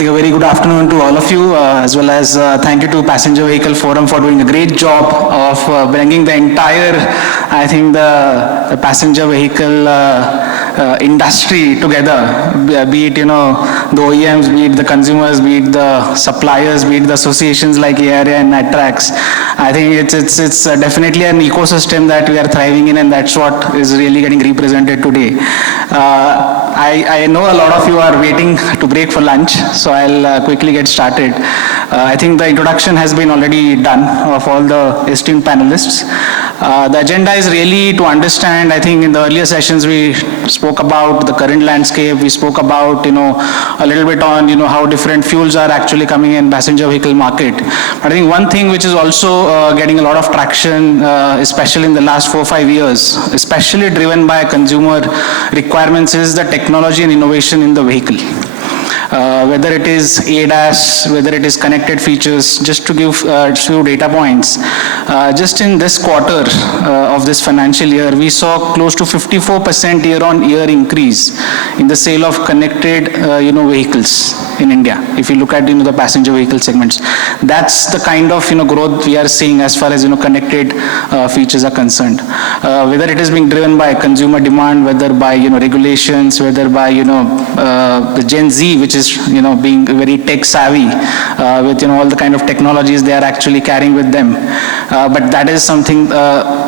think a very good afternoon to all of you, as well as thank you to Passenger Vehicle Forum for doing a great job of bringing the entire, I think, the passenger vehicle industry together, be it, the OEMs, be it the consumers, be it the suppliers, be it the associations like ARA and NATRAX. I think it's definitely an ecosystem that we are thriving in, and that's what is really getting represented today. I know a lot of you are waiting to break for lunch, so I'll quickly get started. I think the introduction has been already done of all the esteemed panelists. The agenda is really to understand, I think in the earlier sessions we spoke about the current landscape, we spoke about, a little bit on, how different fuels are actually coming in passenger vehicle market. But I think one thing which is also getting a lot of traction, especially in the last 4 or 5 years, especially driven by consumer requirements, is the technology and innovation in the vehicle. Whether it is ADAS, whether it is connected features, just to give a few data points. Just in this quarter of this financial year, we saw close to 54% year-on-year increase in the sale of connected, vehicles in India. If you look at, the passenger vehicle segments, that's the kind of, growth we are seeing as far as, connected features are concerned. Whether it is being driven by consumer demand, whether by, regulations, whether by, the Gen Z, which is, being very tech savvy with, all the kind of technologies they are actually carrying with them. But that is something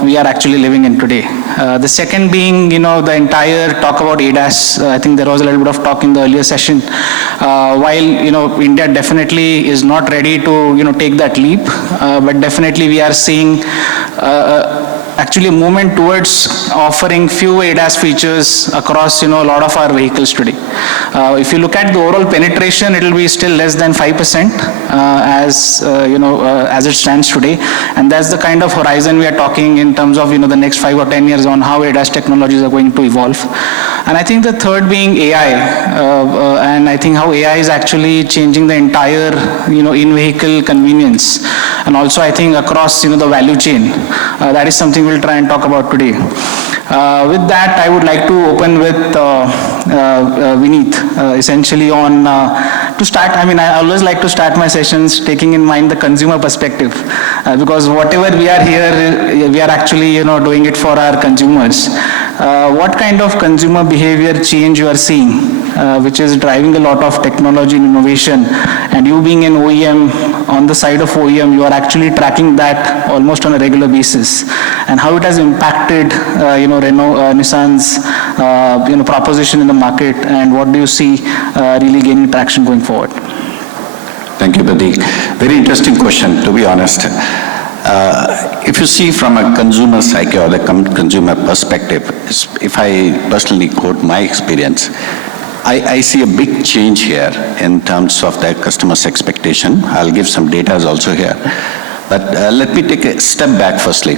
we are actually living in today. The second being, the entire talk about ADAS. I think there was a little bit of talk in the earlier session. While, India definitely is not ready to, take that leap, but definitely we are seeing actually a movement towards offering few ADAS features across, a lot of our vehicles today. If you look at the overall penetration, it will be still less than 5% as it stands today. And that's the kind of horizon we are talking in terms of, the next 5 or 10 years on how ADAS technologies are going to evolve. And I think the third being AI, and I think how AI is actually changing the entire, in-vehicle convenience. And also I think across, the value chain. That is something we'll try and talk about today. With that, I would like to open with Vineet, essentially on, to start, I always like to start my sessions taking in mind the consumer perspective, because whatever we are here, we are actually, doing it for our consumers. What kind of consumer behavior change you are seeing, which is driving a lot of technology and innovation, and you being an OEM, on the side of OEM, you are actually tracking that almost on a regular basis, and how it has impacted, Renault, Nissan's, proposition in the market, and what do you see really gaining traction going forward? Thank you, Pradeep. Very interesting question, to be honest. If you see from a consumer psyche or the consumer perspective, if I personally quote my experience, I see a big change here in terms of the customer's expectation. I'll give some data also here. But let me take a step back firstly.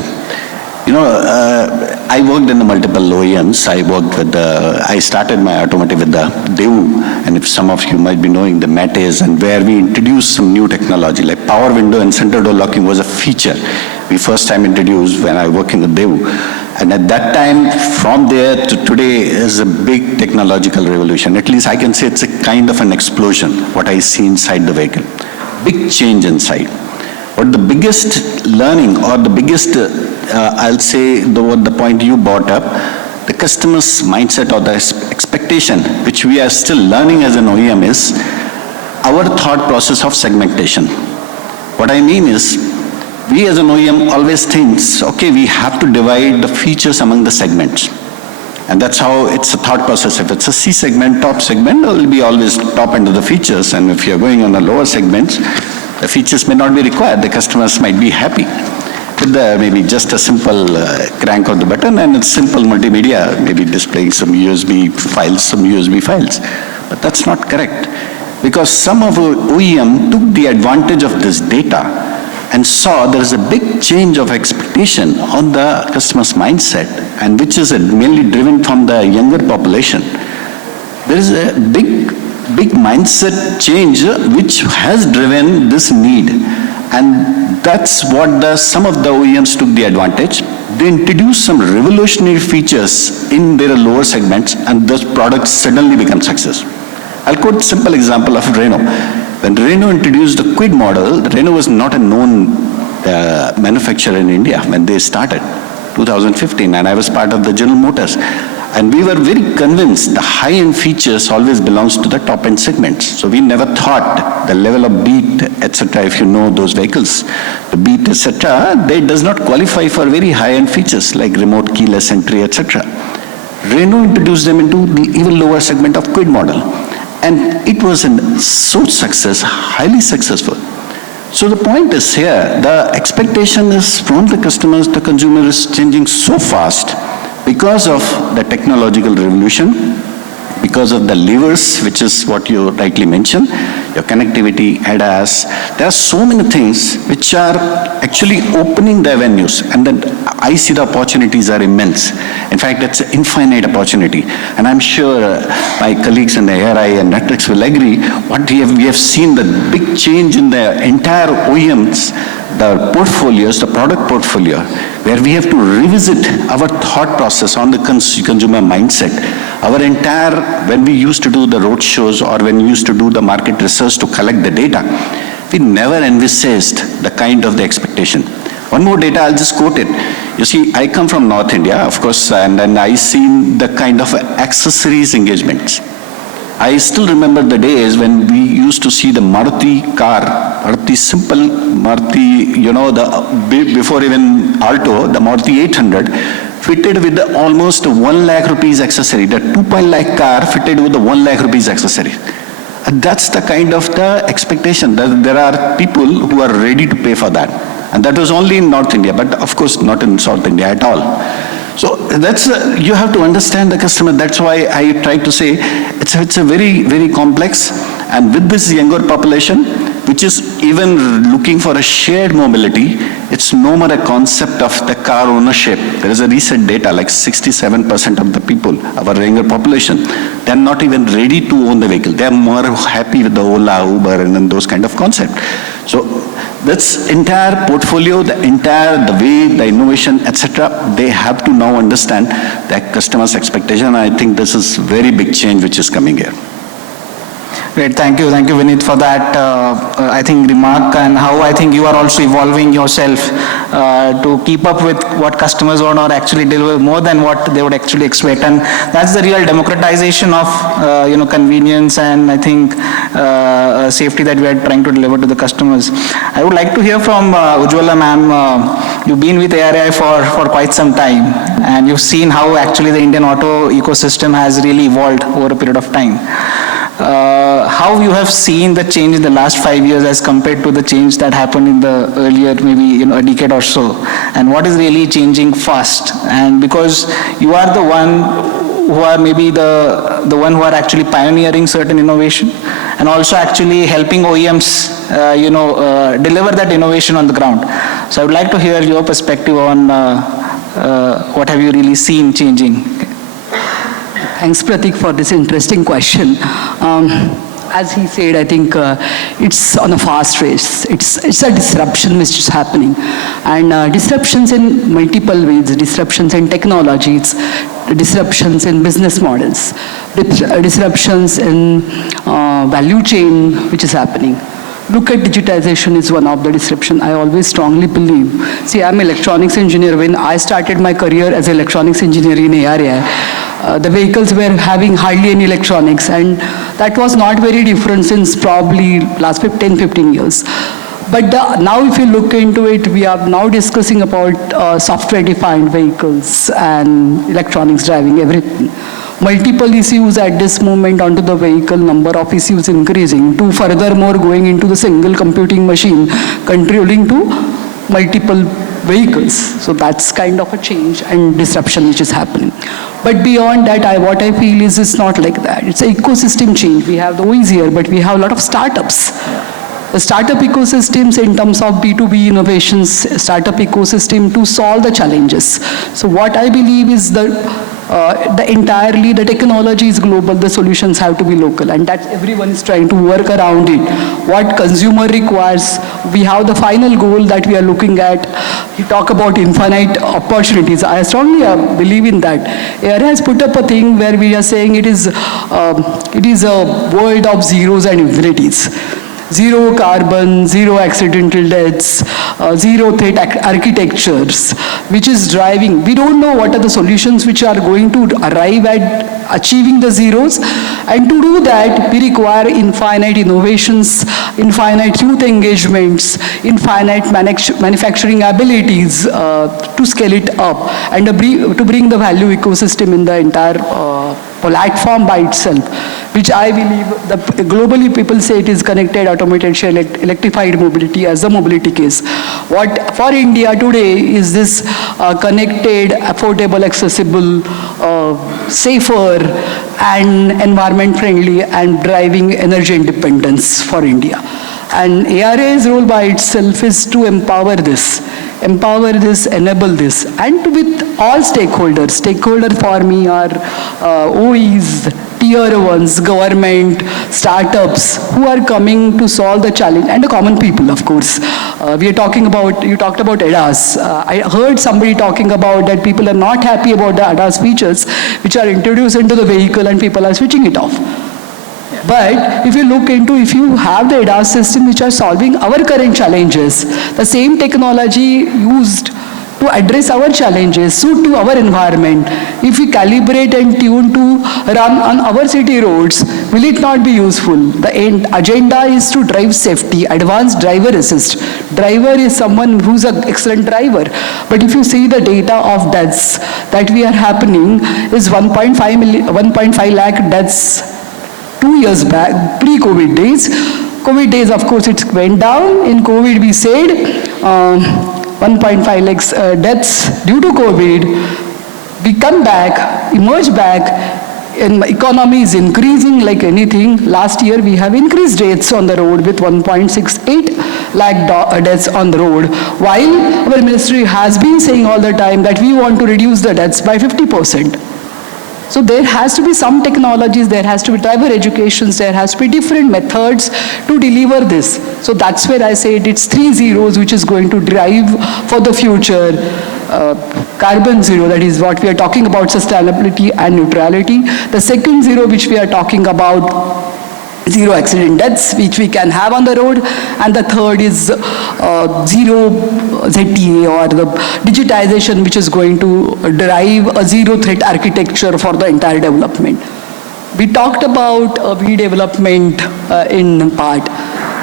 I worked in the multiple OEMs. I started my automotive with the Daewoo, and if some of you might be knowing the Matiz, and where we introduced some new technology, like power window and center door locking was a feature we first time introduced when I worked in the Daewoo. And at that time, from there to today is a big technological revolution. At least I can say it's a kind of an explosion, what I see inside the vehicle. Big change inside. But the biggest learning, or the biggest, I'll say, the point you brought up, the customer's mindset or the expectation, which we are still learning as an OEM, is our thought process of segmentation. What I mean is, we as an OEM always thinks, okay, we have to divide the features among the segments. And that's how it's a thought process. If it's a C segment, top segment, it will be always top end of the features. And if you're going on the lower segments, the features may not be required. The customers might be happy with maybe just a simple crank of the button and it's simple multimedia, maybe displaying some USB files. But that's not correct. Because some of our OEM took the advantage of this data and saw there is a big change of expectation on the customer's mindset, and which is mainly driven from the younger population. There is a big mindset change which has driven this need, and that's what some of the OEMs took the advantage. They introduced some revolutionary features in their lower segments, and those products suddenly become success. I'll quote a simple example of Renault. When Renault introduced the Kwid model, Renault was not a known manufacturer in India when they started, 2015, and I was part of the General Motors. And we were very convinced the high-end features always belongs to the top-end segments. So we never thought the level of Beat, etc., if you know those vehicles, the Beat, etc., they does not qualify for very high-end features like remote keyless entry, etc. Renault introduced them into the even lower segment of Kwid model. And it was a so success, highly successful. So the point is here, the expectation is from the customers, the consumer is changing so fast because of the technological revolution, because of the levers, which is what you rightly mentioned, your connectivity, ADAS. There are so many things which are actually opening the avenues, and then I see the opportunities are immense. In fact, it's an infinite opportunity. And I'm sure my colleagues in the ARI and Netrix will agree, what we have seen the big change in the entire OEMs, the portfolios, the product portfolio, where we have to revisit our thought process on the consumer mindset. Our entire, when we used to do the road shows or when we used to do the market research to collect the data, we never envisaged the kind of the expectation. One more data, I'll just quote it. You see, I come from North India, of course, and I seen the kind of accessories engagements. I still remember the days when we used to see the Maruti car, Maruti simple, Maruti, you know, before even Alto, the Maruti 800, fitted with almost 1 lakh rupees accessory. The 2.0 lakh car fitted with the 1 lakh rupees accessory. And that's the kind of the expectation. There are people who are ready to pay for that. And that was only in North India, but of course not in South India at all. So that's, you have to understand the customer. That's why I try to say it's a very, very complex. And with this younger population, which is even looking for a shared mobility, it's no more a concept of the car ownership. There is a recent data, like 67% of the people, our younger population, they're not even ready to own the vehicle. They're more happy with the Ola, Uber, and then those kind of concepts. So this entire portfolio, the way, the innovation, etc., they have to now understand the customer's expectation. I think this is very big change which is coming here. Great, thank you, Vineet, for that, I think, remark, and how I think you are also evolving yourself to keep up with what customers want or actually deliver more than what they would actually expect. And that's the real democratization of, convenience and, I think, safety that we are trying to deliver to the customers. I would like to hear from Ujjwala ma'am. You've been with ARI for quite some time, and you've seen how actually the Indian auto ecosystem has really evolved over a period of time. How you have seen the change in the last 5 years as compared to the change that happened in the earlier, maybe a decade or so, and what is really changing fast? And because you are the one who are maybe the one who are actually pioneering certain innovation, and also actually helping OEMs, deliver that innovation on the ground. So I would like to hear your perspective on what have you really seen changing. Thanks, Pratik, for this interesting question. As he said, I think it's on a fast race. It's a disruption which is happening. And disruptions in multiple ways, disruptions in technologies, disruptions in business models, disruptions in value chain, which is happening. Look at digitization is one of the disruption. I always strongly believe. See, I'm an electronics engineer. When I started my career as an electronics engineer in ARI, the vehicles were having hardly any electronics, and that was not very different since probably last 10-15 years. But now if you look into it, we are now discussing about software-defined vehicles and electronics driving, everything. Multiple ECUs at this moment onto the vehicle, number of ECUs increasing, to furthermore going into the single computing machine, controlling to multiple vehicles. So that's kind of a change and disruption which is happening. But beyond that, what I feel is it's not like that. It's an ecosystem change. We have the OEs here, but we have a lot of startups the startup ecosystems in terms of B2B innovations, startup ecosystem to solve the challenges. So what I believe is the technology is global, the solutions have to be local, and that everyone is trying to work around it. What consumer requires, we have the final goal that we are looking at. You talk about infinite opportunities. I strongly believe in that. ARA has put up a thing where we are saying it is a world of zeros and infinities. Zero carbon, zero accidental deaths, zero threat architectures, which is driving. We don't know what are the solutions which are going to arrive at achieving the zeros. And to do that, we require infinite innovations, infinite youth engagements, infinite manufacturing abilities to scale it up and to bring the value ecosystem in the entire platform by itself, which I believe globally people say it is connected, automated, shared, electrified mobility as the mobility case. What for India today is this connected, affordable, accessible, safer and environment friendly and driving energy independence for India. And ARA's role by itself is to empower this, enable this, and to with all stakeholders. Stakeholders for me are OEs, tier 1s, government, startups who are coming to solve the challenge, and the common people, of course. We are talking about, you talked about ADAS. I heard somebody talking about that people are not happy about the ADAS features which are introduced into the vehicle and people are switching it off. But if you look into, if you have the ADAS system which are solving our current challenges, the same technology used to address our challenges, suit to our environment, if we calibrate and tune to run on our city roads, will it not be useful? The end agenda is to drive safety, advanced driver assist. Driver is someone who's an excellent driver. But if you see the data of deaths that we are happening is 1.5 lakh deaths 2 years back, pre-COVID days. COVID days, of course, it went down. In COVID, we said 1.5 lakhs deaths due to COVID. We come back, emerge back, and economy is increasing like anything. Last year, we have increased deaths on the road with 1.68 lakh deaths on the road, while our ministry has been saying all the time that we want to reduce the deaths by 50%. So there has to be some technologies, there has to be driver educations, there has to be different methods to deliver this. So that's where I said it's 3 zeros which is going to drive for the future. Carbon zero, that is what we are talking about, sustainability and neutrality. The second zero which we are talking about, zero accident deaths which we can have on the road, and the third is zero ZTA or the digitization which is going to drive a zero threat architecture for the entire development. We talked about V development in part.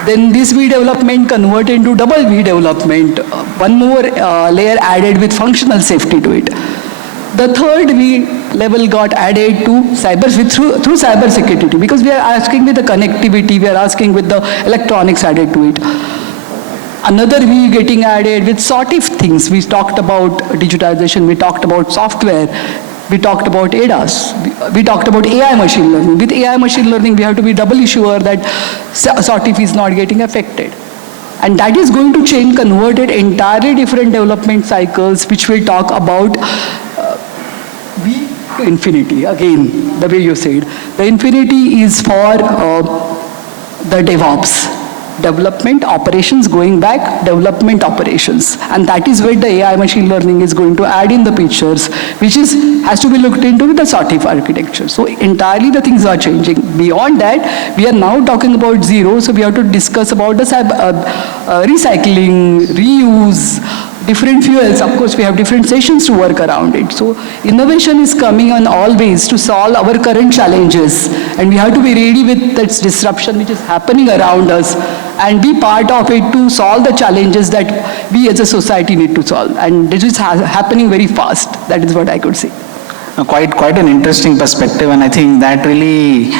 Then this V development converted into double V development, one more layer added with functional safety to it. The third V level got added to through cyber security, because we are asking with the connectivity, we are asking with the electronics added to it. Another V getting added with sort of things. We talked about digitization, we talked about software, we talked about ADAS, we talked about AI machine learning. With AI machine learning, we have to be doubly sure that sort of is not getting affected. And that is going to change, converted entirely different development cycles, which we'll talk about. V to infinity, again, the way you said. The infinity is for the DevOps, development operations, going back, development operations. And that is where the AI machine learning is going to add in the pictures, which has to be looked into with the SOTIF architecture. So entirely the things are changing. Beyond that, we are now talking about zero, so we have to discuss about the recycling, reuse, different fuels. Of course, we have different sessions to work around it. So innovation is coming on all ways to solve our current challenges, and we have to be ready with that disruption which is happening around us and be part of it to solve the challenges that we as a society need to solve. And this is happening very fast. That is what I could say. Quite an interesting perspective, and I think that really,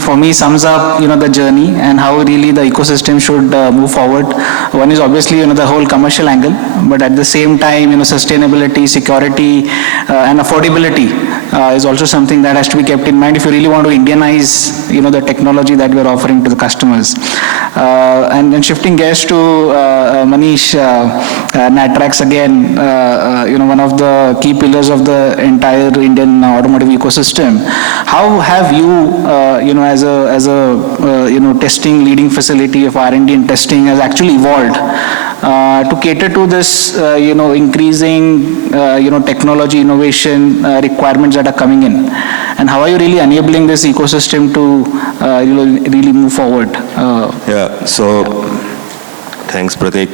for me sums up, the journey and how really the ecosystem should move forward. One is obviously, the whole commercial angle, but at the same time, sustainability, security, and affordability is also something that has to be kept in mind if you really want to Indianize, the technology that we're offering to the customers. And then shifting gears to Manish, Natrax again, one of the key pillars of the entire Indian automotive ecosystem. How have you, as a testing leading facility of R&D and testing has actually evolved to cater to this, increasing, technology innovation requirements that are coming in? And how are you really enabling this ecosystem to, really move forward? Yeah, so thanks, Pratik.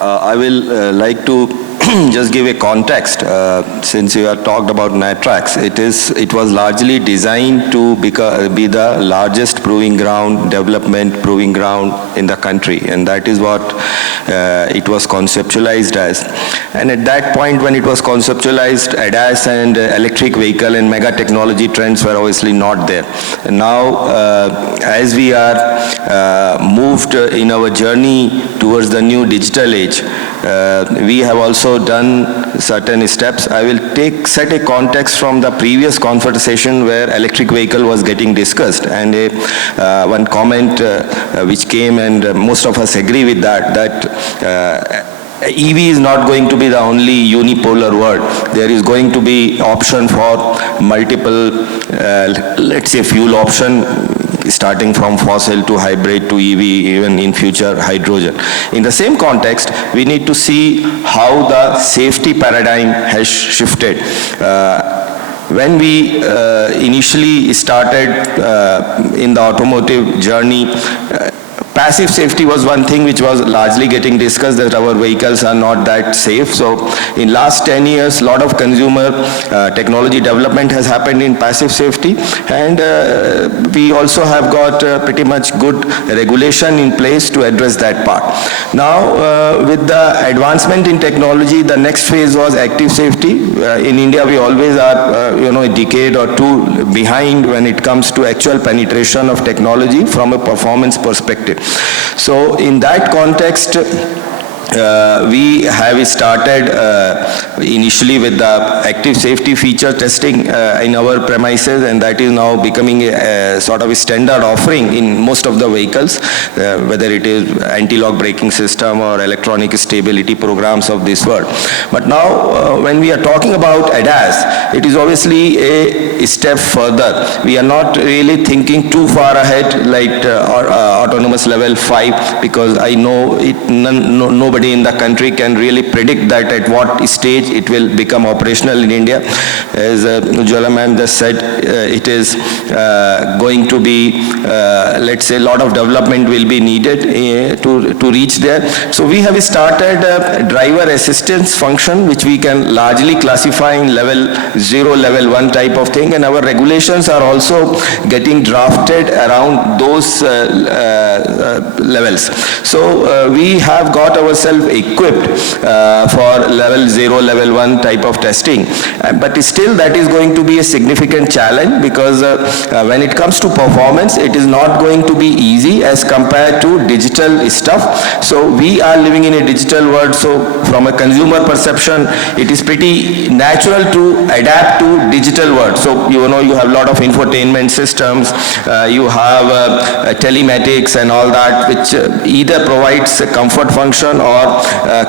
I will like to just give a context. Since you have talked about Natrax, it was largely designed to be the largest proving ground, development proving ground in the country, and that is what it was conceptualized as. And at that point, when it was conceptualized, ADAS and electric vehicle and mega technology trends were obviously not there. And now, as we are moved in our journey towards the new digital age, we have also done certain steps. I will set a context from the previous conversation where electric vehicle was getting discussed, and one comment which came, and most of us agree with that EV is not going to be the only unipolar world. There is going to be option for multiple, let's say, fuel option, starting from fossil to hybrid to EV, even in future hydrogen. In the same context, we need to see how the safety paradigm has shifted. When we initially started in the automotive journey, passive safety was one thing which was largely getting discussed, that our vehicles are not that safe. So in last 10 years, a lot of consumer technology development has happened in passive safety, and we also have got pretty much good regulation in place to address that part. Now, with the advancement in technology, the next phase was active safety. In India, we always are, a decade or two behind when it comes to actual penetration of technology from a performance perspective. So in that context, we have started initially with the active safety feature testing in our premises, and that is now becoming a sort of a standard offering in most of the vehicles, whether it is anti-lock braking system or electronic stability programs of this world. But now when we are talking about ADAS, it is obviously a step further. We are not really thinking too far ahead like autonomous level 5, because I know nobody in the country can really predict that at what stage it will become operational in India. As Ujjwala ma'am just said, it is going to be, let's say, a lot of development will be needed to reach there. So we have started a driver assistance function, which we can largely classify in level 0, level 1 type of thing, and our regulations are also getting drafted around those levels. So we have got ourselves equipped for level 0, level 1 type of testing. But still that is going to be a significant challenge, because when it comes to performance, it is not going to be easy as compared to digital stuff. So we are living in a digital world, so from a consumer perception, it is pretty natural to adapt to digital world. So you have a lot of infotainment systems, you have telematics and all that, which either provides a comfort function or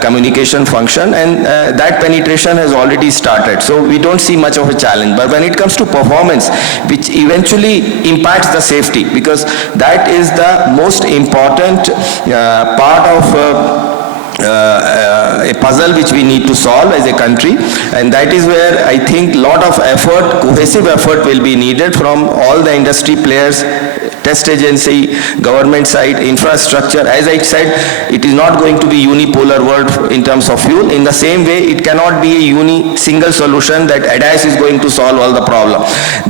communication function, and that penetration has already started. So we don't see much of a challenge. But when it comes to performance, which eventually impacts the safety, because that is the most important part of a puzzle which we need to solve as a country, and that is where I think a lot of effort, cohesive effort will be needed from all the industry players, test agency, government side, infrastructure. As I said, it is not going to be unipolar world in terms of fuel. In the same way, it cannot be a single solution that ADAS is going to solve all the problem.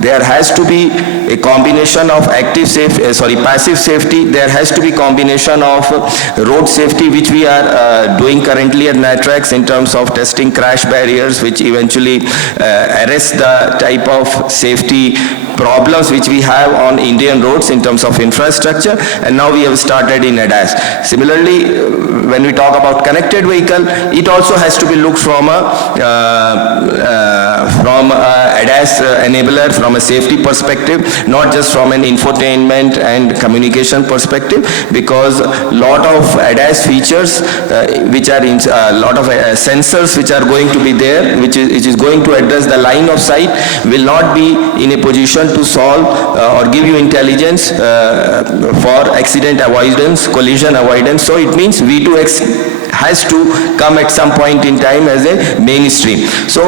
There has to be a combination of passive safety. There has to be combination of road safety, which we are doing currently at Natrax in terms of testing crash barriers, which eventually arrest the type of safety problems which we have on Indian roads in terms terms of infrastructure, and now we have started in ADAS. Similarly, when we talk about connected vehicle, it also has to be looked from a ADAS enabler, from a safety perspective, not just from an infotainment and communication perspective, because lot of ADAS features which are in a lot of sensors which are going to be there, which is going to address the line of sight, will not be in a position to solve or give you intelligence for accident avoidance, collision avoidance. So it means V2X has to come at some point in time as a mainstream. So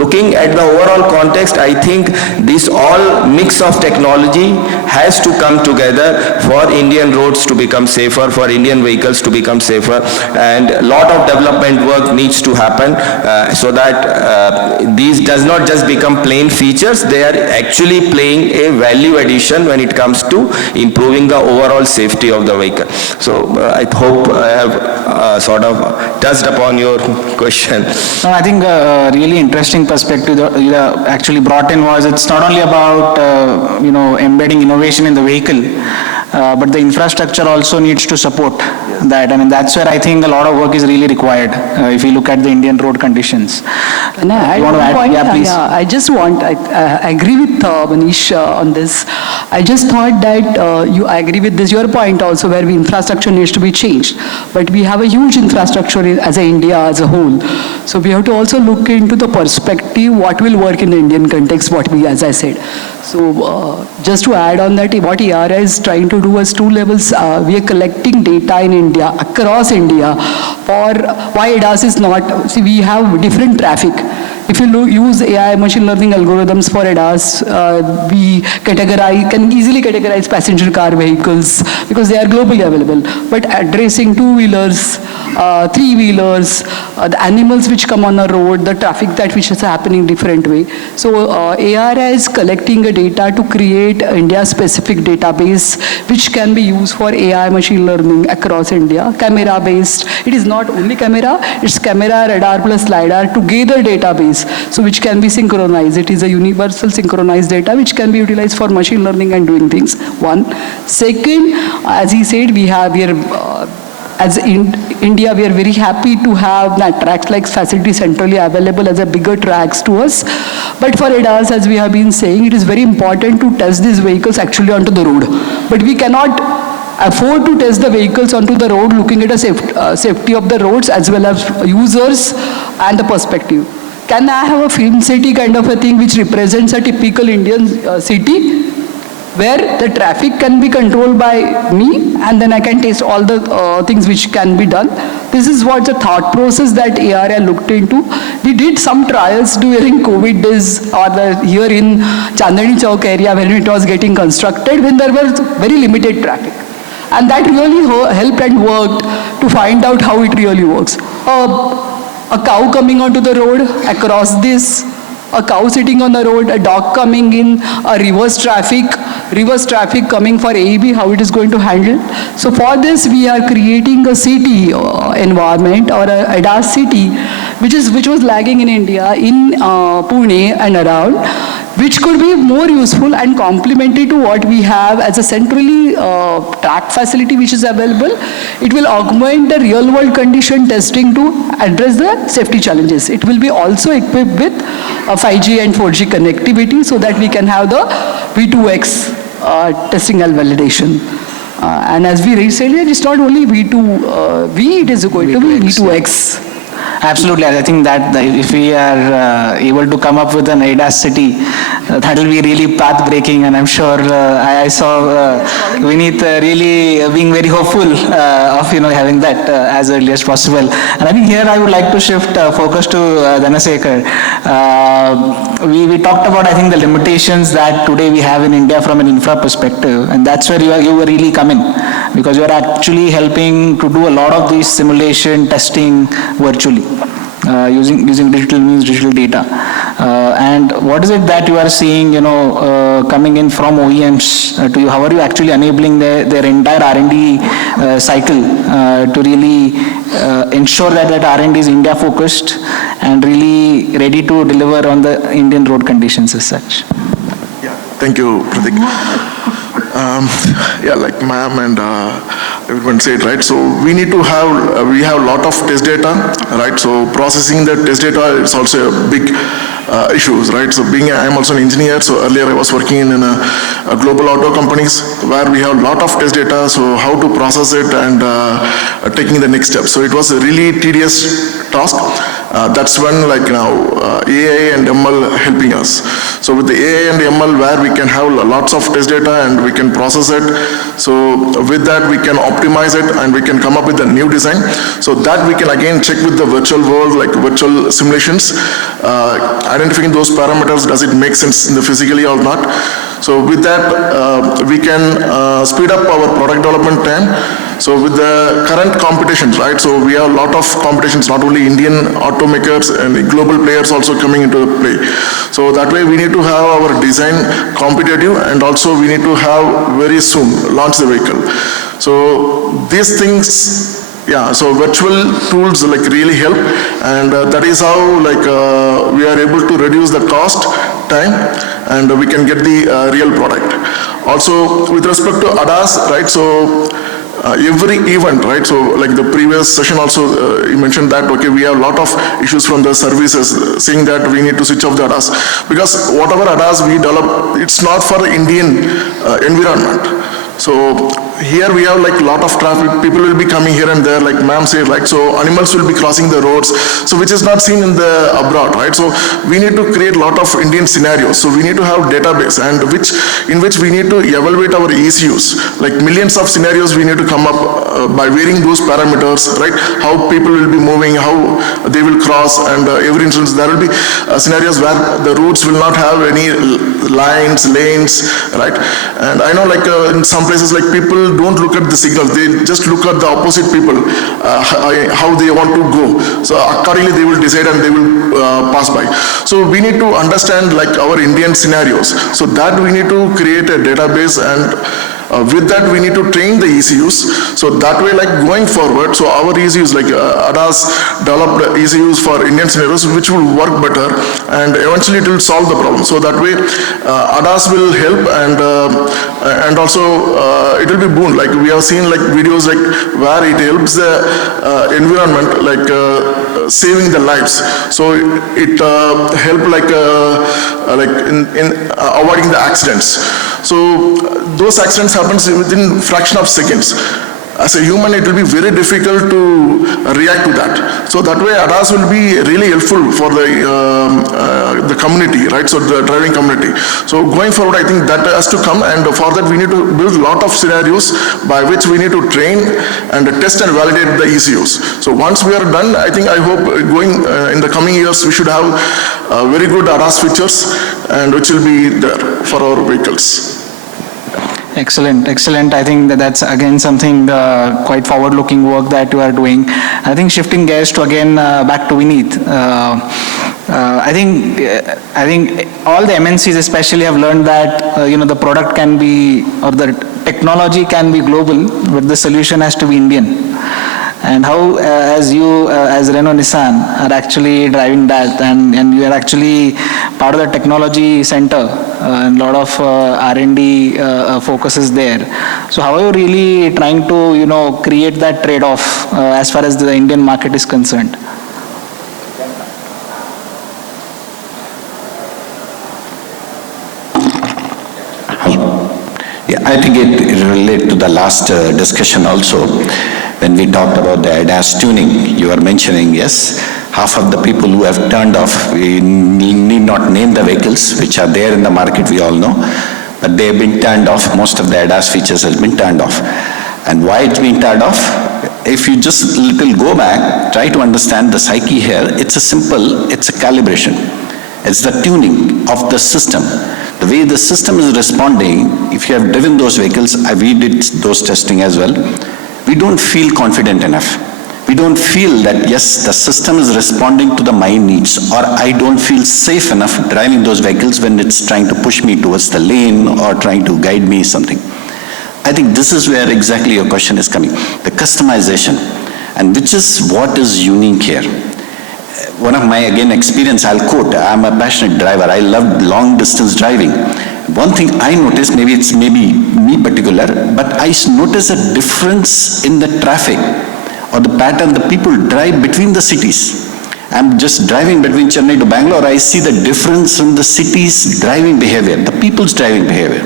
looking at the overall context, I think this all mix of technology has to come together for Indian roads to become safer, for Indian vehicles to become safer, and a lot of development work needs to happen so that these does not just become plain features, they are actually playing a value addition when it comes to improving the overall safety of the vehicle. So I hope I have sort of touched upon your question. No, I think a really interesting perspective that you actually brought in was it's not only about embedding innovation in the vehicle, but the infrastructure also needs to support that. I mean, that's where I think a lot of work is really required if you look at the Indian road conditions. Can I add You want to one add? point? Yeah, please. I just want, I agree with Manish on this. I just thought that I agree with this, your point also, where the infrastructure needs to be changed. But we have a huge infrastructure as a India as a whole. So we have to also look into the perspective, what will work in the Indian context, as I said. So just to add on that, what ERA is trying to do is two levels. We are collecting data in India, across India, for why ADAS is not, see, we have different traffic. If you use AI machine learning algorithms for ADAS, we can easily categorize passenger car vehicles because they are globally available. But addressing two-wheelers, three-wheelers, the animals which come on the road, the traffic which is happening different way. So ARA is collecting a data to create India-specific database which can be used for AI machine learning across India, camera-based. It is not only camera, it's camera, radar plus LiDAR together database, so which can be synchronized. It is a universal synchronized data which can be utilized for machine learning and doing things. One. Second, as he said, as in India, we are very happy to have that tracks-like facility centrally available as a bigger tracks to us. But for ADAS, as we have been saying, it is very important to test these vehicles actually onto the road. But we cannot afford to test the vehicles onto the road looking at the safety of the roads as well as users and the perspective. Can I have a film city kind of a thing which represents a typical Indian city, where the traffic can be controlled by me and then I can taste all the things which can be done? This is what the thought process that ARA looked into. We did some trials during COVID days here in Chandani Chowk area when it was getting constructed, when there was very limited traffic. And that really helped and worked to find out how it really works. A cow coming onto the road across this, a cow sitting on the road, a dog coming in, a reverse traffic coming for AEB, how it is going to handle. So for this, we are creating a city environment or a ADAS city, which was lagging in India, in Pune and around, which could be more useful and complementary to what we have as a centrally track facility which is available. It will augment the real world condition testing to address the safety challenges. It will be also equipped with 5G and 4G connectivity so that we can have the V2X testing and validation. And as we said earlier, it's not only V2V, it is going to be V2X. Absolutely. I think that if we are able to come up with an ADAS city, that will be really path-breaking, and I'm sure I saw Vineet really being very hopeful of having that as early as possible. And I think here I would like to shift focus to Dhanasekar. We talked about, I think, the limitations that today we have in India from an infra perspective, and that's where you were really coming, because you are actually helping to do a lot of these simulation testing virtually. Using digital data. And what is it that you are seeing, coming in from OEMs to you? How are you actually enabling their entire R&D cycle to really ensure that R&D is India focused and really ready to deliver on the Indian road conditions as such? Yeah, thank you, Pratik. Yeah, like ma'am and everyone said, right? So we need to have, we have a lot of test data, right? So processing the test data is also a big issues, right? So I'm also an engineer, so earlier I was working in a global auto companies where we have a lot of test data, so how to process it and taking the next step. So it was a really tedious task. That's when like now AI and ML helping us. So with the AI and ML where we can have lots of test data and we can process it. So with that we can optimize it and we can come up with a new design. So that we can again check with the virtual world, like virtual simulations, identifying those parameters, does it make sense in the physically or not. So with that we can speed up our product development time. So with the current competitions, right, so we have a lot of competitions, not only Indian automakers and global players also coming into play. So that way we need to have our design competitive and also we need to have very soon launch the vehicle. So these things, yeah, so virtual tools like really help, and that is how like we are able to reduce the cost, time, and we can get the real product. Also with respect to ADAS, right, so every event, right, so like the previous session also you mentioned that, okay, we have a lot of issues from the services saying that we need to switch off the ADAS, because whatever ADAS we develop, it's not for Indian environment. So here we have like a lot of traffic, people will be coming here and there, like ma'am said, like, so animals will be crossing the roads, so which is not seen in the abroad, right? So we need to create a lot of Indian scenarios, so we need to have database and in which we need to evaluate our ECUs, like millions of scenarios we need to come up by varying those parameters, right? How people will be moving, how they will cross, and every instance there will be scenarios where the routes will not have any lines, lanes, right? And I know like in some places like people don't look at the signals, they just look at the opposite people, how they want to go. So accordingly they will decide and they will pass by. So we need to understand like our Indian scenarios. So that we need to create a database, and with that we need to train the ECUs. So that way, like going forward, so our ECUs like ADAS developed ECUs for Indian scenarios which will work better and eventually it will solve the problem. So that way ADAS will help, and also it will be boon. Like we have seen like videos like where it helps the environment, like saving the lives. So it help like in avoiding the accidents. So those accidents happens within fraction of seconds. As a human, it will be very difficult to react to that. So that way, ADAS will be really helpful for the community, right? So the driving community. So going forward, I think that has to come, and for that we need to build a lot of scenarios by which we need to train and test and validate the ECUs. So once we are done, I hope going in the coming years, we should have very good ADAS features, and which will be there for our vehicles. Excellent, excellent. I think that's again something quite forward-looking work that you are doing. I think shifting gears to again back to Vineet. I think all the MNCs especially have learned that the product can be, or the technology can be global, but the solution has to be Indian. And how, as you, as Renault Nissan, are actually driving that, and you are actually part of the technology center, and a lot of R&D focuses there. So how are you really trying to, create that trade-off as far as the Indian market is concerned? Yeah, I think it relates to the last discussion also. When we talked about the ADAS tuning, you are mentioning, yes, half of the people who have turned off, we need not name the vehicles which are there in the market, we all know, but they have been turned off. Most of the ADAS features has been turned off. And why it's been turned off? If you just little go back, try to understand the psyche here, it's a calibration. It's the tuning of the system. The way the system is responding, if you have driven those vehicles, we did those testing as well, we don't feel confident enough. We don't feel that, yes, the system is responding to my needs, or I don't feel safe enough driving those vehicles when it's trying to push me towards the lane or trying to guide me something. I think this is where exactly your question is coming. The customization, and which is what is unique here. One of my, again, experience, I'll quote, I'm a passionate driver. I love long distance driving. One thing I noticed, maybe it's maybe me particular, but I notice a difference in the traffic or the pattern the people drive between the cities. I'm just driving between Chennai to Bangalore, I see the difference in the city's driving behavior, the people's driving behavior.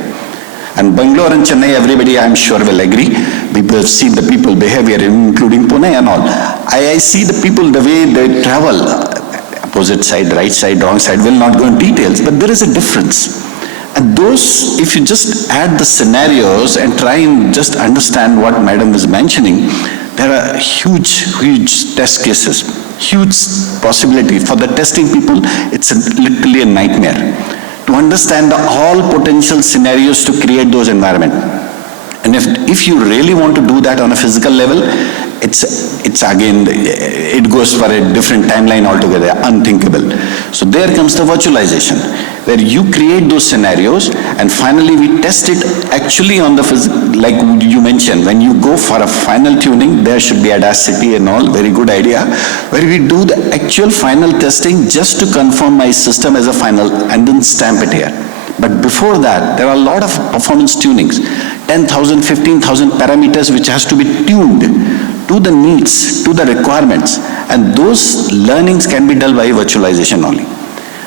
And Bangalore and Chennai, everybody I'm sure will agree. People have seen the people behavior, including Pune and all. I see the people, the way they travel, opposite side, right side, wrong side, will not go in details, but there is a difference. And those, if you just add the scenarios and try and just understand what Madam was mentioning, there are huge test cases, huge possibility. For the testing people, it's literally a nightmare to understand all potential scenarios to create those environments. And if you really want to do that on a physical level, it's again, it goes for a different timeline altogether, unthinkable. So there comes the virtualization, where you create those scenarios and finally we test it actually on the like you mentioned, when you go for a final tuning, there should be Audacity and all, very good idea, where we do the actual final testing just to confirm my system as a final and then stamp it here. But before that, there are a lot of performance tunings, 10,000, 15,000 parameters which has to be tuned to the needs, to the requirements, and those learnings can be done by virtualization only.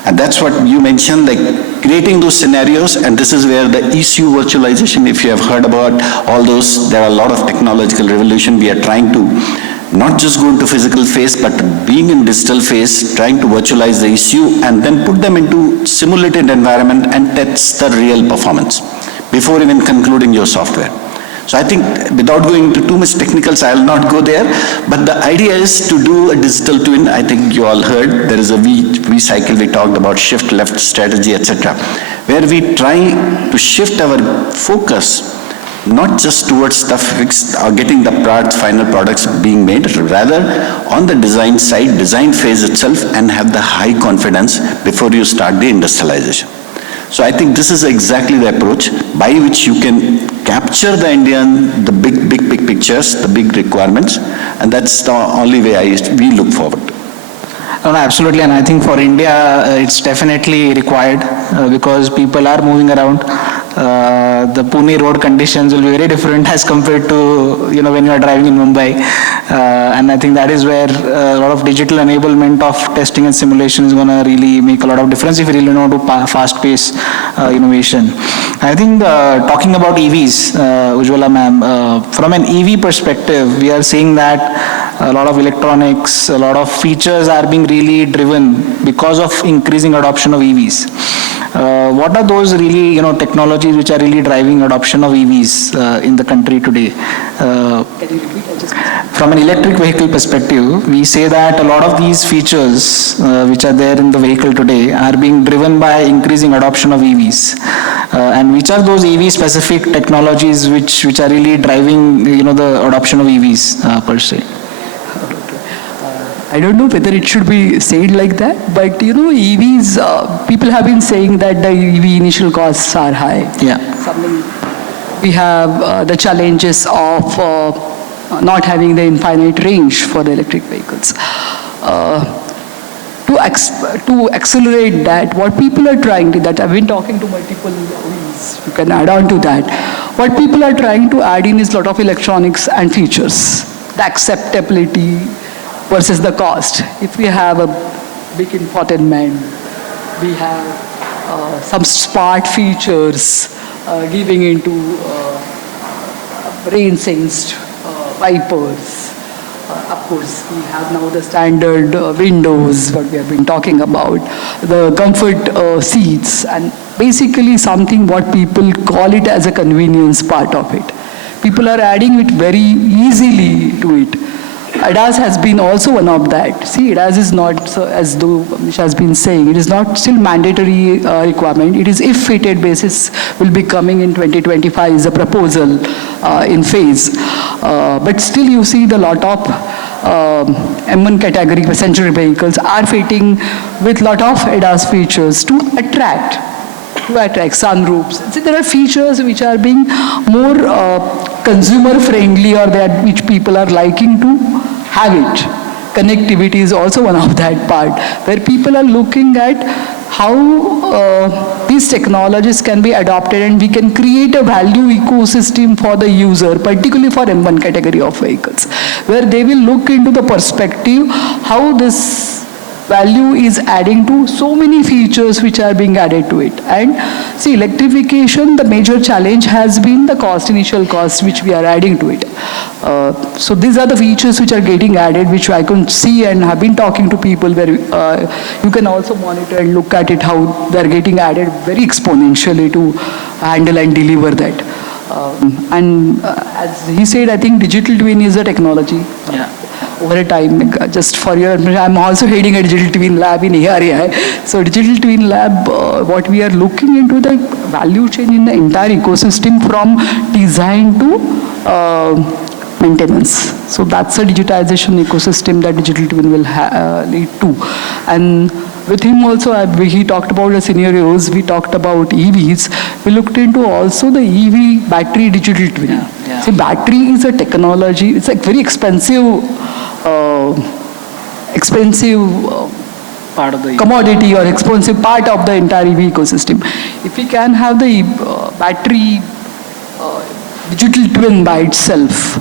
And that's what you mentioned, like creating those scenarios, and this is where the ECU virtualization, if you have heard about all those, there are a lot of technological revolution. We are trying to not just go into physical phase, but being in digital phase, trying to virtualize the ECU and then put them into simulated environment and test the real performance before even concluding your software. So I think without going into too much technicals, I'll not go there, but the idea is to do a digital twin. I think you all heard, there is a V cycle, we talked about shift left strategy, etc., where we try to shift our focus not just towards the fixed or getting the final products being made, rather on the design side, design phase itself, and have the high confidence before you start the industrialization. So I think this is exactly the approach by which you can capture the big pictures, the big requirements, and that's the only way we look forward. No, absolutely, and I think for India, it's definitely required because people are moving around. The Pune road conditions will be very different as compared to, when you are driving in Mumbai. And I think that is where a lot of digital enablement of testing and simulation is going to really make a lot of difference if you really know to fast-pace innovation. I think talking about EVs, Ujjwala ma'am, from an EV perspective, we are seeing that a lot of electronics, a lot of features are being really driven because of increasing adoption of EVs. What are those really, technologies which are really driving adoption of EVs in the country today? Can you repeat? From an electric vehicle perspective, we say that a lot of these features which are there in the vehicle today are being driven by increasing adoption of EVs. And which are those EV-specific technologies which are really driving, the adoption of EVs per se? I don't know whether it should be said like that, but EVs, people have been saying that the EV initial costs are high. Yeah. We have the challenges of not having the infinite range for the electric vehicles. To accelerate that, what people are trying to, that I've been talking to multiple ways, you can add on to that. What people are trying to add in is a lot of electronics and features, the acceptability versus the cost. If we have a big infotainment, we have some smart features giving into rain-sensed wipers. Of course, we have now the standard windows, what we have been talking about, the comfort seats, and basically something what people call it as a convenience part of it. People are adding it very easily to it. ADAS has been also one of that. See, ADAS is not, so as though Amish has been saying, it is not still mandatory requirement. It is if fitted basis will be coming in 2025 is a proposal in phase. But still you see the lot of M1 category passenger vehicles are fitting with lot of ADAS features to attract sunroofs. So there are features which are being more consumer friendly or that which people are liking to have it. Connectivity is also one of that part where people are looking at how these technologies can be adopted and we can create a value ecosystem for the user, particularly for M1 category of vehicles, where they will look into the perspective how this value is adding to so many features which are being added to it. And see, electrification, the major challenge has been the cost, initial cost which we are adding to it. So these are the features which are getting added, which I can see and have been talking to people where you can also monitor and look at it how they are getting added very exponentially to handle and deliver that. As he said, I think digital twin is a technology. Yeah. Over a time, just for your information, I'm also heading a digital twin lab in ARAI. So digital twin lab, what we are looking into the value chain in the entire ecosystem from design to maintenance. So that's a digitization ecosystem that digital twin will lead to. And with him also, he talked about the scenarios, we talked about EVs, we looked into also the EV battery digital twin. Yeah. See, battery is a technology, it's like very expensive Part of the commodity or expensive part of the entire EV ecosystem. If we can have the battery digital twin by itself,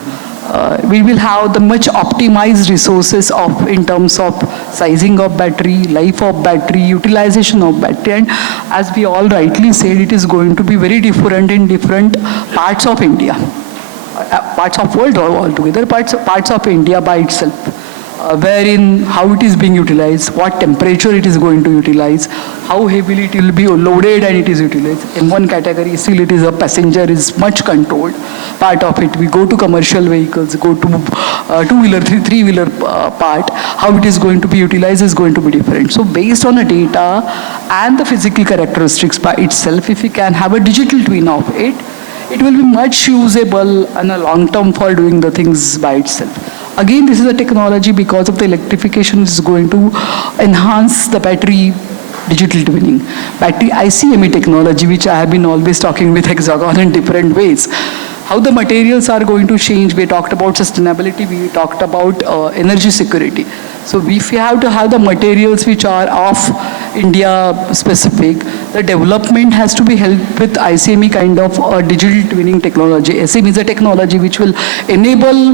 we will have the much optimized resources of in terms of sizing of battery, life of battery, utilization of battery, and as we all rightly said, it is going to be very different in different parts of India, parts of world altogether, parts of India by itself. Wherein how it is being utilized, what temperature it is going to utilize, how heavily it will be loaded and it is utilized. In one category, still it is a passenger is much controlled part of it. We go to commercial vehicles, go to two-wheeler, three-wheeler part, how it is going to be utilized is going to be different. So based on the data and the physical characteristics by itself, if we can have a digital twin of it, it will be much usable in a long term for doing the things by itself. Again, this is a technology because of the electrification is going to enhance the battery digital twinning. Battery ICME technology, which I have been always talking with Hexagon in different ways. How the materials are going to change. We talked about sustainability, we talked about energy security. So if we have to have the materials which are of India specific, the development has to be helped with ICME kind of digital twinning technology. ICME is a technology which will enable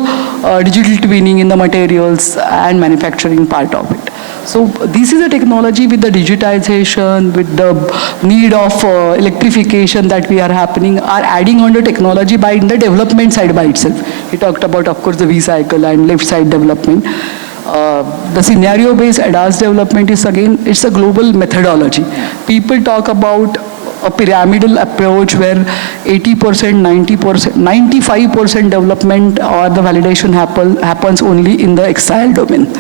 digital twinning in the materials and manufacturing part of it. So this is a technology with the digitization, with the need of electrification that we are happening, are adding on the technology by the development side by itself. He talked about, of course, the V-cycle and left side development. The scenario-based ADAS development is again, it's a global methodology. People talk about a pyramidal approach where 80%, 90%, 95% development or the validation happens only in the XIL domain.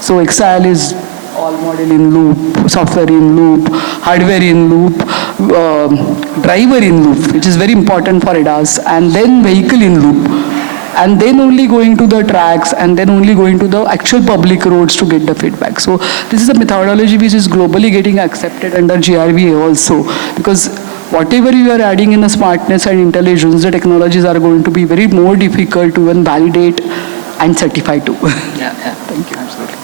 So XIL is all model in loop, software in loop, hardware in loop, driver in loop, which is very important for ADAS, and then vehicle in loop. And then only going to the tracks, and then only going to the actual public roads to get the feedback. So this is a methodology which is globally getting accepted under GRVA also, because whatever you are adding in the smartness and intelligence, the technologies are going to be very more difficult to even validate and certify too. Yeah. Thank you. Absolutely.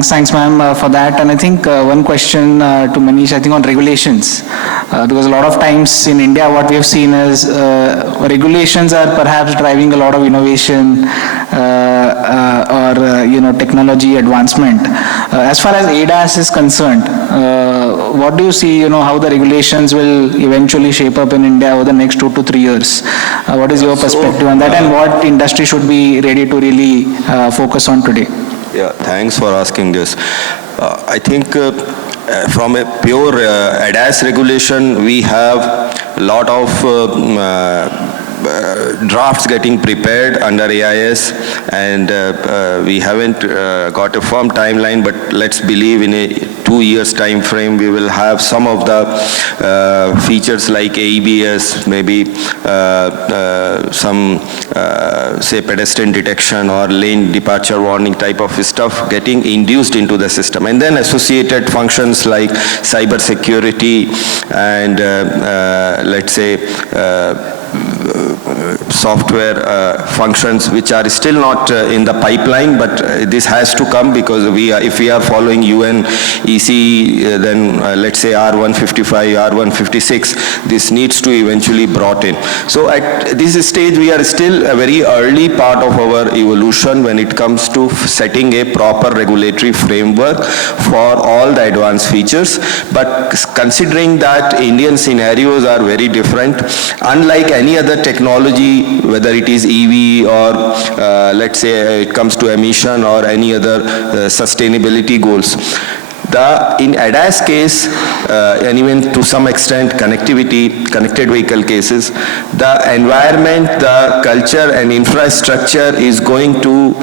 Thanks, ma'am, for that. And I think one question to Manish, I think on regulations, because a lot of times in India, what we have seen is regulations are perhaps driving a lot of innovation or technology advancement. As far as ADAS is concerned, what do you see, how the regulations will eventually shape up in India over the next 2 to 3 years? What is your perspective on that, and what industry should be ready to really focus on today? Yeah, thanks for asking this. I think from a pure ADAS regulation, we have a lot of drafts getting prepared under AIS, and we haven't got a firm timeline, but let's believe in a 2 years time frame we will have some of the features like ABS, maybe some say pedestrian detection or lane departure warning type of stuff getting induced into the system, and then associated functions like cyber security and let's say software functions which are still not in the pipeline, but this has to come because if we are following UN EC, then let's say R155, R156, this needs to eventually brought in. So at this stage, we are still a very early part of our evolution when it comes to setting a proper regulatory framework for all the advanced features. But considering that Indian scenarios are very different, unlike any other technology, whether it is EV or let's say it comes to emission or any other sustainability goals. In ADAS case, and even to some extent connectivity, connected vehicle cases, the environment, the culture and infrastructure is going to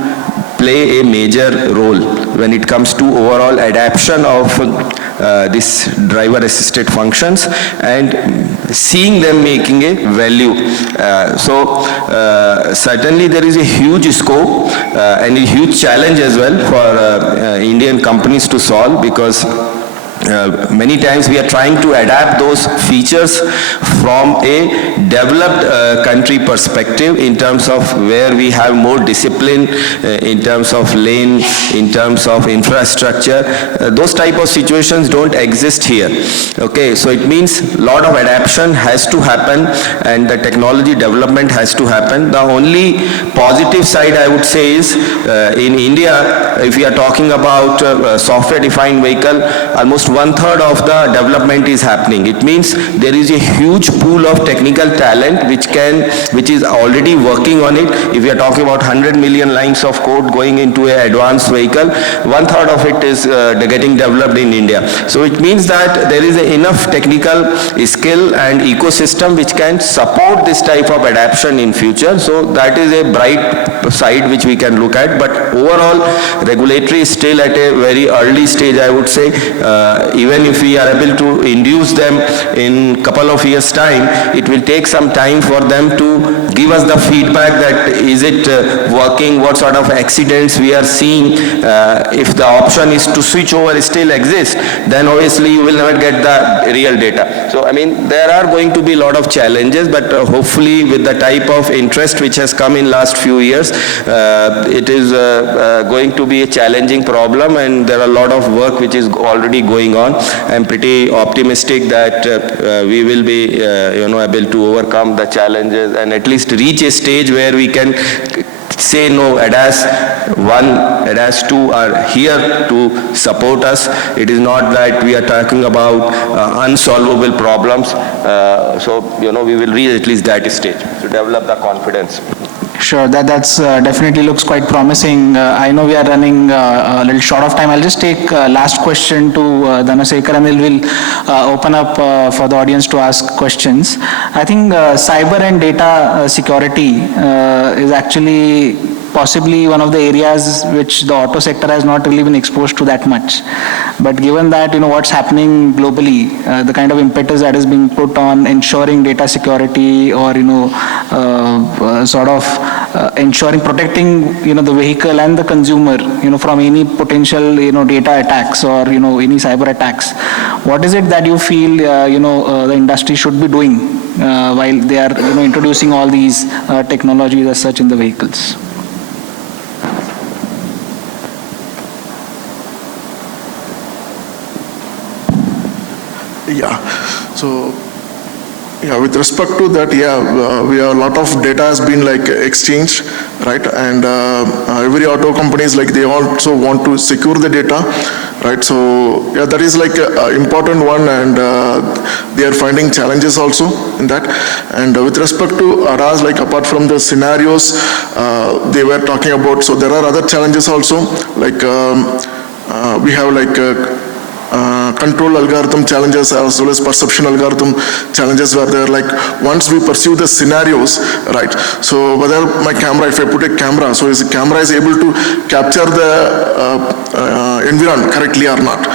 play a major role when it comes to overall adaptation of this driver-assisted functions and seeing them making a value. Certainly there is a huge scope and a huge challenge as well for Indian companies to solve, because many times we are trying to adapt those features from a developed country perspective in terms of where we have more discipline in terms of lane, in terms of infrastructure. Those type of situations don't exist here. Okay, so it means a lot of adaptation has to happen and the technology development has to happen. The only positive side I would say is in India, if we are talking about software-defined vehicle, almost 1/3 of the development is happening. It means there is a huge pool of technical talent which is already working on it. If we are talking about 100 million lines of code going into an advanced vehicle, 1/3 of it is getting developed in India. So it means that there is enough technical skill and ecosystem which can support this type of adaptation in future. So that is a bright side which we can look at. But overall, regulatory is still at a very early stage, I would say. Even if we are able to induce them in couple of years' time, it will take some time for them to give us the feedback that is it working, what sort of accidents we are seeing. If the option is to switch over still exists, then obviously you will never get the real data. So I mean, there are going to be a lot of challenges, but hopefully with the type of interest which has come in last few years, it is going to be a challenging problem, and there are a lot of work which is already going on. I'm pretty optimistic that we will be able to overcome the challenges and at least reach a stage where we can say no, ADAS 1, ADAS 2 are here to support us. It is not that we are talking about unsolvable problems. So we will reach at least that stage to develop the confidence. Sure, that's definitely looks quite promising. I know we are running a little short of time. I'll just take last question to Dhanasekar, and then we'll open up for the audience to ask questions. I think cyber and data security is actually possibly one of the areas which the auto sector has not really been exposed to that much. But given that, what's happening globally, the kind of impetus that is being put on ensuring data security or, ensuring, protecting, the vehicle and the consumer, from any potential, data attacks or, any cyber attacks. What is it that you feel, the industry should be doing while they are, introducing all these technologies as such in the vehicles? With respect to that, we have a lot of data has been exchanged, right? And every auto companies they also want to secure the data, right? So that is an important one, and they are finding challenges also in that. And with respect to ADAS, apart from the scenarios they were talking about, so there are other challenges also, we have control algorithm challenges as well as perception algorithm challenges, where they're once we pursue the scenarios, right? So whether my camera, if I put a camera, so is the camera is able to capture the environment correctly or not?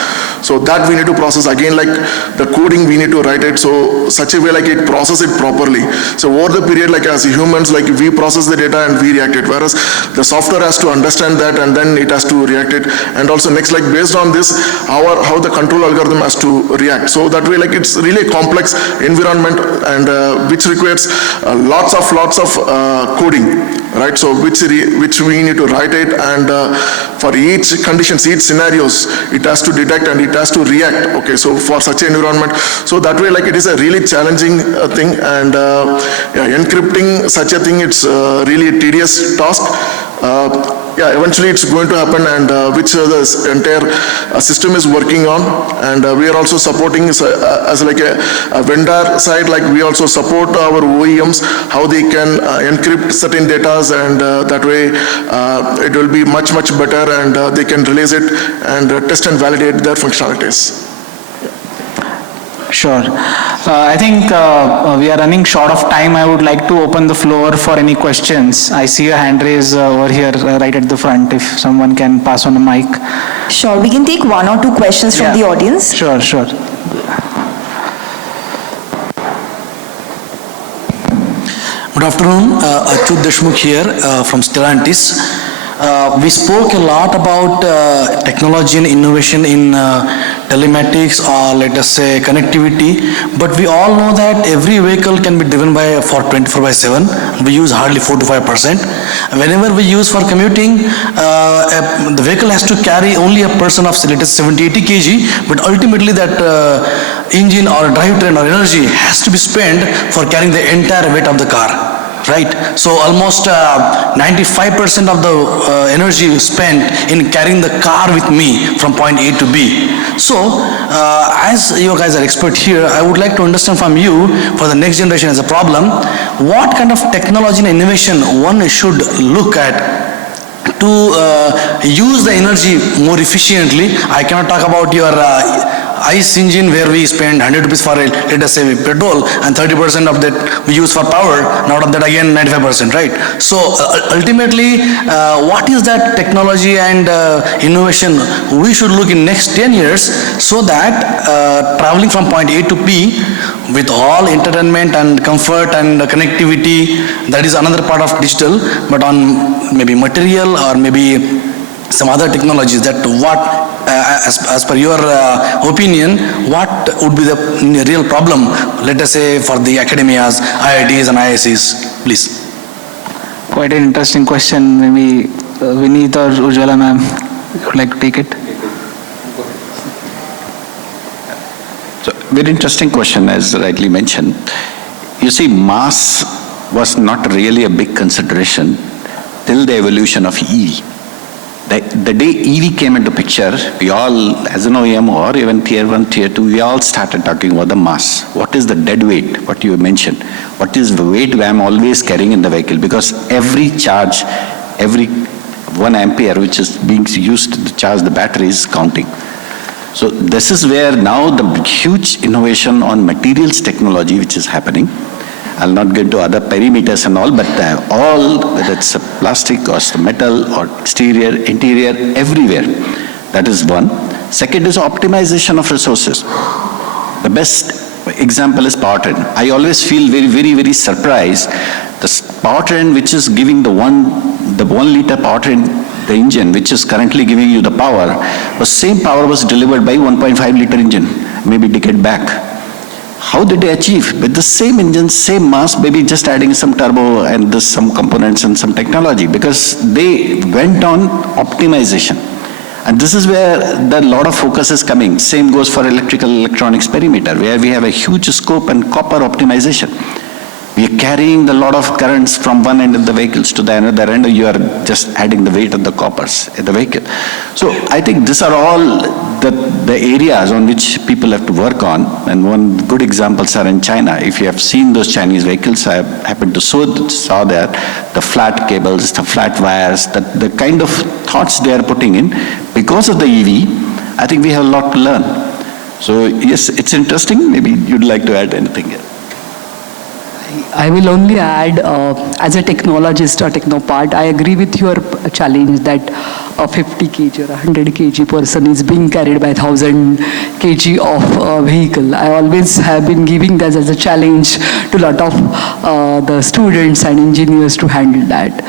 So that we need to process again, like the coding we need to write it so such a way like it process it properly. So over the period, like as humans, like we process the data and we react it, whereas the software has to understand that and then it has to react it. And also next, like based on this, how the control algorithm has to react. So that way, like it's really a complex environment and which requires lots of coding, right? So which we need to write it, and for each conditions, each scenarios, it has to detect and it has to react. Okay, so for such an environment, so that way, like it is a really challenging thing, and encrypting such a thing, it's really a tedious task. Eventually it's going to happen, and which the entire system is working on, and we are also supporting as like a vendor side, like we also support our OEMs, how they can encrypt certain data, and that way it will be much better, and they can release it and test and validate their functionalities. Sure. I think we are running short of time. I would like to open the floor for any questions. I see a hand raise over here right at the front. If someone can pass on the mic. Sure, we can take 1 or 2 questions from the audience. Sure. Good afternoon, Achyut Deshmukh here from Stellantis. We spoke a lot about technology and innovation in telematics, or let us say connectivity, but we all know that every vehicle can be driven for 24/7. We use hardly 4 to 5%. Whenever we use for commuting, the vehicle has to carry only a person of, let us say, 70-80 kg, but ultimately that engine or drivetrain or energy has to be spent for carrying the entire weight of the car. Right, so almost 95% of the energy spent in carrying the car with me from point A to B. So, as you guys are expert here, I would like to understand from you, for the next generation as a problem, what kind of technology and innovation one should look at to use the energy more efficiently. I cannot talk about your ICE engine where we spend 100 rupees for, let us say, petrol, and 30% of that we use for power, and out of that again 95%, right? So ultimately, what is that technology and innovation we should look in next 10 years, so that traveling from point A to B with all entertainment and comfort and connectivity, that is another part of digital, but on maybe material or maybe some other technologies, that what as per your opinion, what would be the real problem, let us say, for the academias, IITs and IIScs, please? Quite an interesting question. Maybe Vineet or Ujjwala ma'am would like to take it. So, very interesting question, as rightly mentioned. You see, mass was not really a big consideration till the evolution of EV. The day EV came into picture, we all, as an OEM or even tier 1, tier 2, we all started talking about the mass. What is the dead weight, what you mentioned? What is the weight I am always carrying in the vehicle? Because every charge, every 1 ampere which is being used to charge the battery is counting. So this is where now the huge innovation on materials technology which is happening. I'll not get into other perimeters and all, but all, whether it's a plastic or it's metal or exterior, interior, everywhere. That is one. Second is optimization of resources. The best example is powertrain. I always feel very surprised. The powertrain which is giving the 1 liter powertrain, the engine which is currently giving you the power, the same power was delivered by 1.5 liter engine, maybe a decade back. How did they achieve? With the same engine, same mass, maybe just adding some turbo and some components and some technology, because they went on optimization. And this is where the lot of focus is coming. Same goes for electrical electronics perimeter, where we have a huge scope and copper optimization. We are carrying the lot of currents from one end of the vehicles to the another end. You are just adding the weight of the coppers in the vehicle. So I think these are all the areas on which people have to work on. And one good examples are in China. If you have seen those Chinese vehicles, I happened to saw that the flat cables, the flat wires, the kind of thoughts they are putting in. Because of the EV, I think we have a lot to learn. So yes, it's interesting. Maybe you'd like to add anything here. I will only add, as a technologist or technopart, I agree with your challenge that a 50 kg or a 100 kg person is being carried by 1000 kg of vehicle. I always have been giving that as a challenge to a lot of the students and engineers to handle that.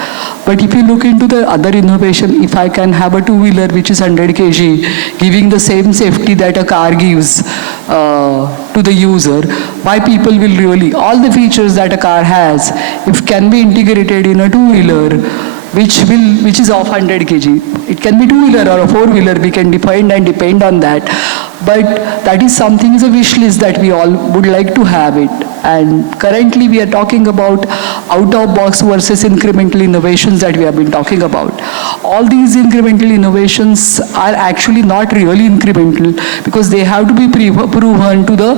But if you look into the other innovation, if I can have a two-wheeler which is 100 kg, giving the same safety that a car gives to the user, why people will really, all the features that a car has, if can be integrated in a two-wheeler, which is of 100 kg. It can be two-wheeler or a four-wheeler, we can define and depend on that. But that is something, is a wish list that we all would like to have it. And currently we are talking about out-of-box versus incremental innovations that we have been talking about. All these incremental innovations are actually not really incremental because they have to be proven to the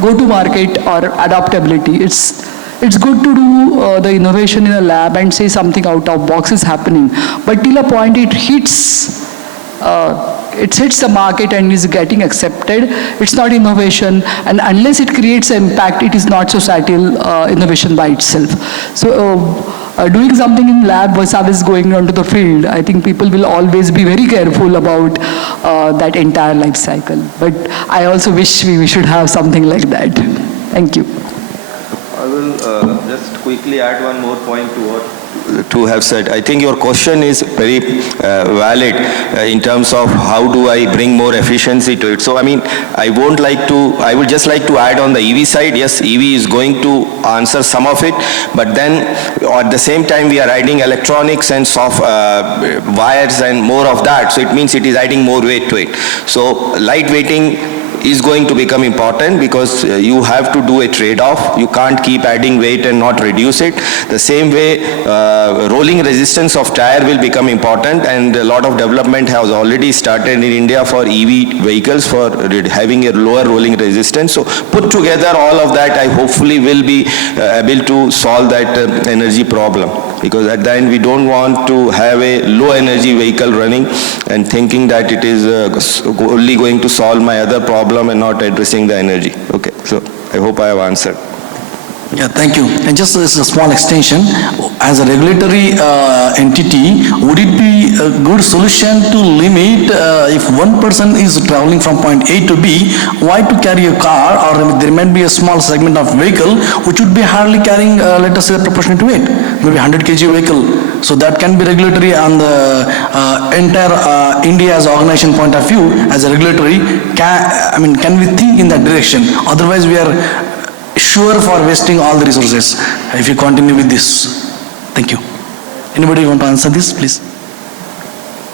go-to-market or adaptability. It's good to do the innovation in a lab and say something out of box is happening, but till a point it hits the market and is getting accepted, it's not innovation, and unless it creates impact, it is not societal innovation by itself. So doing something in lab versus going onto the field, I think people will always be very careful about that entire life cycle. But I also wish we should have something like that. Thank you. I will just quickly add one more point to what to have said. I think your question is very valid in terms of how do I bring more efficiency to it. So I mean, I would just like to add on the EV side, yes, EV is going to answer some of it, but then at the same time we are adding electronics and soft wires and more of that, so it means it is adding more weight to it. So lightweighting is going to become important because you have to do a trade-off. You can't keep adding weight and not reduce it. The same way, rolling resistance of tire will become important, and a lot of development has already started in India for EV vehicles for having a lower rolling resistance. So put together all of that, I hopefully will be able to solve that energy problem. Because at the end we don't want to have a low energy vehicle running and thinking that it is only going to solve my other problem and not addressing the energy. Okay, so I hope I have answered. Yeah, thank you. And just as a small extension, as a regulatory entity, would it be a good solution to limit if one person is traveling from point A to B, why to carry a car, or there might be a small segment of vehicle which would be hardly carrying, let us say, proportionate to weight, maybe 100 kg vehicle. So that can be regulatory on the entire India as an organization point of view, as a regulatory, can we think in that direction? Otherwise we are sure for wasting all the resources if you continue with this. Thank you. Anybody want to answer this, please?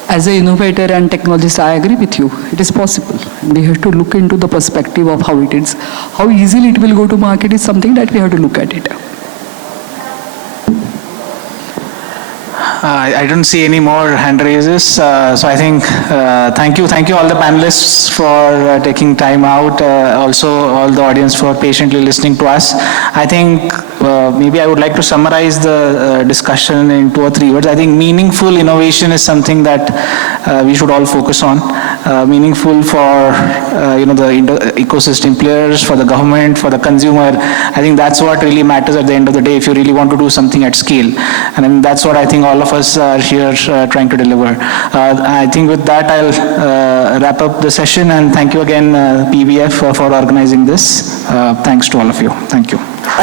As an innovator and technologist, I agree with you. It is possible. We have to look into the perspective of how it is. How easily it will go to market is something that we have to look at it. I don't see any more hand raises, so I think thank you all the panelists for taking time out, also all the audience for patiently listening to us. I think maybe I would like to summarize the discussion in 2 or 3 words. I think meaningful innovation is something that we should all focus on. Meaningful for the ecosystem players, for the government, for the consumer. I think that's what really matters at the end of the day if you really want to do something at scale. And I mean, that's what I think all of us are here trying to deliver. I think with that I'll wrap up the session, and thank you again PBF for organizing this. Thanks to all of you. Thank you.